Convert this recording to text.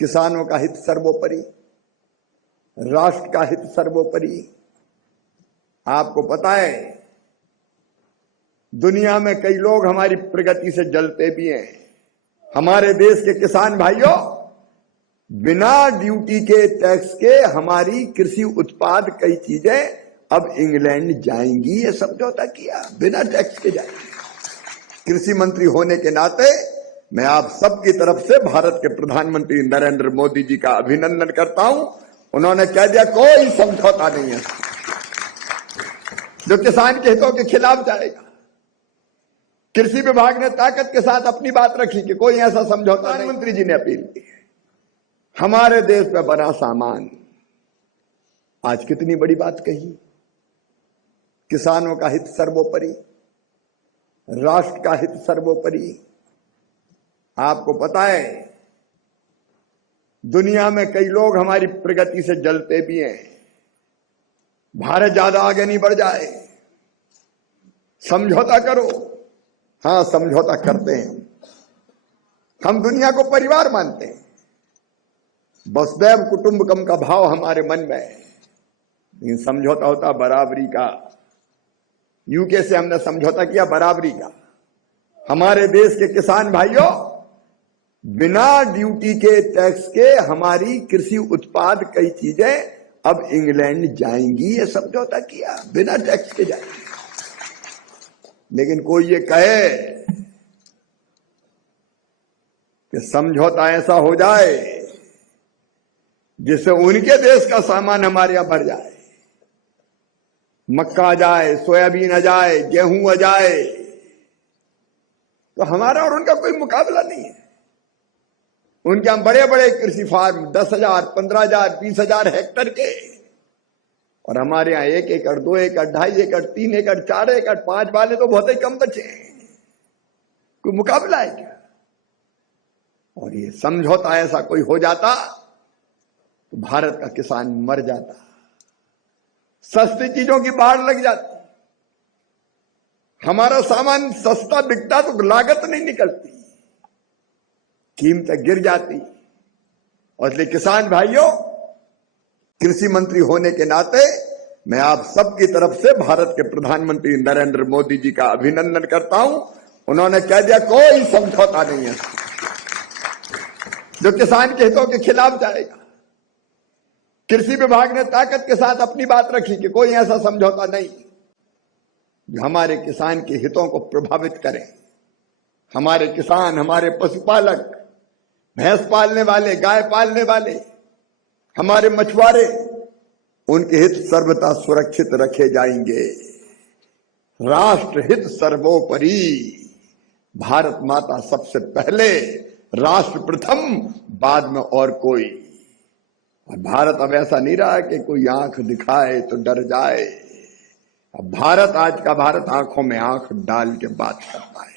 किसानों का हित सर्वोपरि, राष्ट्र का हित सर्वोपरि। आपको पता है दुनिया में कई लोग हमारी प्रगति से जलते भी हैं। हमारे देश के किसान भाइयों बिना ड्यूटी के, टैक्स के हमारी कृषि उत्पाद कई चीजें अब इंग्लैंड जाएंगी, ये समझौता किया, बिना टैक्स के जाएंगी। कृषि मंत्री होने के नाते मैं आप सबकी तरफ से भारत के प्रधानमंत्री नरेंद्र मोदी जी का अभिनंदन करता हूं। उन्होंने कह दिया कोई समझौता नहीं है जो किसान के हितों के खिलाफ जाएगा। कृषि विभाग ने ताकत के साथ अपनी बात रखी कि कोई ऐसा समझौता, प्रधानमंत्री जी ने अपील की। हमारे देश पे बना सामान, आज कितनी बड़ी बात कही, किसानों का हित सर्वोपरि, राष्ट्र का हित सर्वोपरि। आपको पता है दुनिया में कई लोग हमारी प्रगति से जलते भी हैं। भारत ज्यादा आगे नहीं बढ़ जाए, समझौता करो। हां, समझौता करते हैं। हम दुनिया को परिवार मानते हैं, वसुदैव कुटुंबकम का भाव हमारे मन में है, लेकिन समझौता होता बराबरी का। यूके से हमने समझौता किया बराबरी का। हमारे देश के किसान भाइयों बिना ड्यूटी के, टैक्स के हमारी कृषि उत्पाद कई चीजें अब इंग्लैंड जाएंगी, ये समझौता किया, बिना टैक्स के जाएंगी। लेकिन कोई ये कहे कि समझौता ऐसा हो जाए जिससे उनके देश का सामान हमारे यहां भर जाए, मक्का आ जाए, सोयाबीन आ जाए, गेहूं आ जाए, तो हमारा और उनका कोई मुकाबला नहीं है। उनके यहां बड़े बड़े कृषि फार्म 10,000, 15,000, 20,000 हेक्टेयर के, और हमारे यहां 1 एकड़, 2 एकड़, 2.5 एकड़, 3 एकड़, 4 एकड़, 5 वाले तो बहुत ही कम बचे हैं। कोई मुकाबला है क्या? और ये समझौता ऐसा कोई हो जाता तो भारत का किसान मर जाता, सस्ती चीजों की बाढ़ लग जाती, हमारा सामान सस्ता बिकता तो लागत नहीं निकलती, कीमतें गिर जाती। और इसलिए किसान भाइयों, कृषि मंत्री होने के नाते मैं आप सबकी तरफ से भारत के प्रधानमंत्री नरेंद्र मोदी जी का अभिनंदन करता हूं। उन्होंने कह दिया कोई समझौता नहीं है जो किसान के हितों के खिलाफ जाएगा। कृषि विभाग ने ताकत के साथ अपनी बात रखी कि कोई ऐसा समझौता नहीं जो हमारे किसान के हितों को प्रभावित करे। हमारे किसान, हमारे पशुपालक, भैंस पालने वाले, गाय पालने वाले, हमारे मछुआरे, उनके हित सर्वथा सुरक्षित रखे जाएंगे। राष्ट्र हित सर्वोपरि, भारत माता सबसे पहले, राष्ट्र प्रथम, बाद में और कोई। और भारत अब ऐसा नहीं रहा कि कोई आंख दिखाए तो डर जाए। अब भारत, आज का भारत आंखों में आंख डाल के बात करता है।